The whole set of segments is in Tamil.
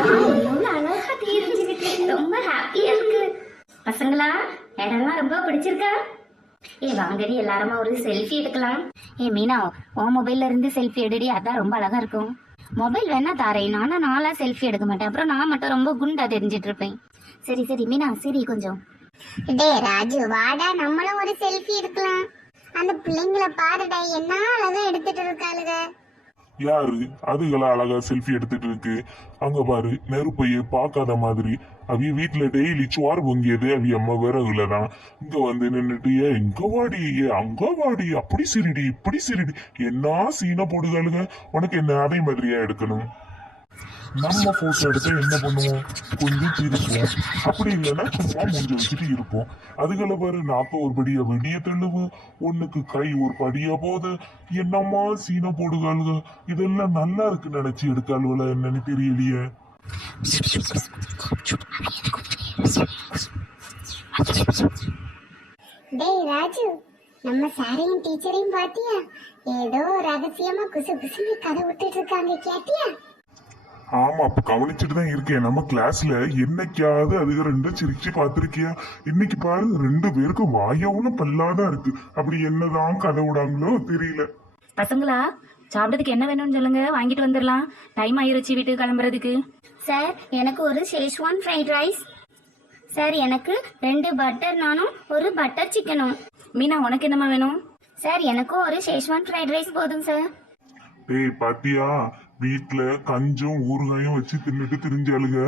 எவ்வளவு அழகா தெரிஞ்சுக்கிட்டு ரொம்ப ஹாப்பியா இருக்கு. பசங்களா இடம்லாம் ரொம்ப பிடிச்சிருக்கா? வாங்கடி எல்லாருமா ஒரு செல்ஃபி எடுக்கலாம். மீனா, உன் மொபைல்ல இருந்து செல்ஃபி எடுடி, அதான் ரொம்ப அழகா இருக்கும். மொபைல் வேணா தாரேன், ஆனா நாளா செல்ஃபி எடுக்க மாட்டேன், அப்புறம் நான் மட்டும் ரொம்ப குண்டா தெரிஞ்சிட்டு இருப்பேன். சரி சரி மீனா, சரி கொஞ்சம். டே ராஜு, வாடா நம்மளும் ஒரு செல்ஃபி எடுக்கலாம். அந்த பிள்ளைங்களை பாருடா, என்ன அழகா எடுத்துட்டு இருக்காளுங்க. யாரு அதுகளா அழகா செல்ஃபி எடுத்துட்டு இருக்கு? அங்க பாரு, நெருப்பையே பார்க்காத மாதிரி. அவிய வீட்டுல டெய்லி சோறு பொங்கியது அவிய அம்மா விறகுலதான். இங்க வந்து நின்னுட்டு எங்க வாடி, அங்க வாடி, அப்படி சிரிடி இப்படி சிரிடி, என்ன சீனை போடுதாளுங்க. உனக்கு என்ன அதே மாதிரியா எடுக்கணும்? நம்ம போட்டோ எடுத்தா என்ன பண்ணுவோம்? கொஞ்சம் சிரிப்போம், அப்படி இல்லைன்னா சும்மா மூஞ்சி வச்சுட்டு இருப்போம். அதுகளை பாரு, நாக்க ஒரு படியா வெடிய தள்ளுவு, ஒண்ணுக்கு கை ஒரு படியா போது, என்னம்மா சீனை போடுகாளுக. இதெல்லாம் நல்லா இருக்கு நினைச்சு எடுக்காளுவல என்னன்னு தெரியலையே. டேய் ராஜு, நம்ம சாரையும் டீச்சரையும் பாத்தியா? ஏதோ ரகசியமா குசு குசுன்னு கதை விட்டுட்டு இருக்காங்க, கேட்டியா? ஆமா, அப்ப கவனிச்சுட்டு தான் இருக்கேன். நம்ம கிளாஸ்ல என்னைக்காவது அதுக ரெண்டும் சிரிச்சு பாத்திருக்கியா? இன்னைக்கு பாரு, ரெண்டு பேருக்கும் வாயவுன்னு பல்லாதான் இருக்கு. அப்படி என்னதான் கதை விடாங்களோ தெரியல. பசங்களா, சாப்பிட்டதுக்கு என்ன வேணும்னு சொல்லுங்க, வாங்கிட்டு வந்துடலாம். டைம் ஆயிருச்சு வீட்டுக்கு கிளம்புறதுக்கு. சார் எனக்கு ஒரு ஷேஷ்வான் ஃப்ரைட் ரைஸ். சார் எனக்கு 2 பட்டர் நானும் ஒரு பட்டர் சிக்கனும். மீனா, உனக்கு என்னமா வேணும்? சார் எனக்கும் ஒரு ஷேஷ்வான் ஃப்ரைட் ரைஸ் போதும் சார். டேய் பாத்தியா, வீட்டுல கஞ்சும் ஊறுகாயும் வச்சு தின்னுட்டு திரிஞ்சாளுங்க.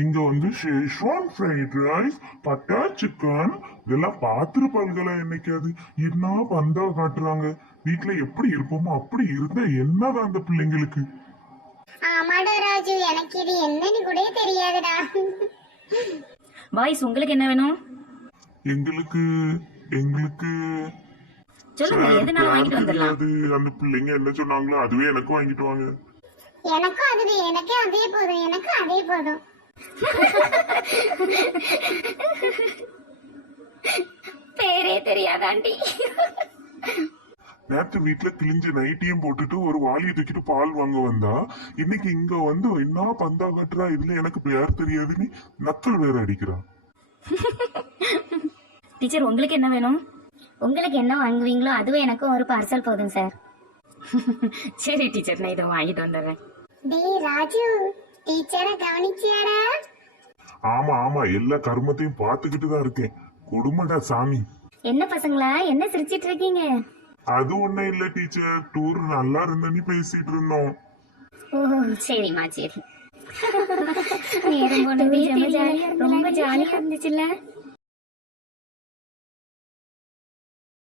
இங்க வந்து Schezwan fried rice, butter chicken, இதெல்லாம் பாத்துருப்பாளுகளா என்னைக்காது? என்ன பந்தா காட்டுறாங்க. வீட்டுல எப்படி இருப்போமோ அப்படி இருந்தா என்னதான் அந்த பிள்ளைங்களுக்கு. ஆமாடா ராஜு, எனக்கு இது என்னன்னு கூட தெரியாதுடா. பாய்ஸ், உங்களுக்கு என்ன வேணும்? எங்களுக்கு எங்களுக்கு சொல்லுங்க, எதுனாலும் வாங்கிட்டு வந்துடலாம். அந்த பிள்ளைங்க என்ன சொன்னாங்களோ அதுவே எனக்கு வாங்கிட்டு வாங்க. எனக்கும் அதுவே, எனக்கு அதே போதும், எனக்கு அதே போதும். பேரே தெரியாதாண்டி. நேற்று வீட்டுல கிழிஞ்ச நைட்டியும் போட்டுட்டு ஒரு வாளியை தூக்கிட்டு பால் வாங்க வந்தா, இன்னைக்கு இங்க வந்து என்ன பந்தா கட்டுறா, இதுல எனக்கு பேர் தெரியாதுன்னு நக்கல் வேற அடிக்கிறா. டீச்சர், உங்களுக்கு என்ன வேணும்? உங்களுக்கு என்ன வாங்குவீங்களோ அதுவே எனக்கும் ஒரு பார்சல் போதும் சார். சரி டீச்சர், நான் இதை வாங்கிட்டு வந்துடுறேன். டேய் ராஜு, டீச்சரை கவனிச்சியாடா? ஆமா ஆமா, எல்லா கர்மத்தையும் பாத்துக்கிட்டு தான் இருக்கேன். கொடுமடா சாமி. என்ன பசங்களா, என்ன சிரிச்சிட்டு இருக்கீங்க? அது ஒண்ணும் இல்ல டீச்சர், டூர் நல்லா இருந்தேன்னு பேசிட்டு இருந்தோம். ஓ சரிம்மா சரி. நேரம் போனதே தெரியல, ரொம்ப ஜாலியா இருந்துச்சுல்ல.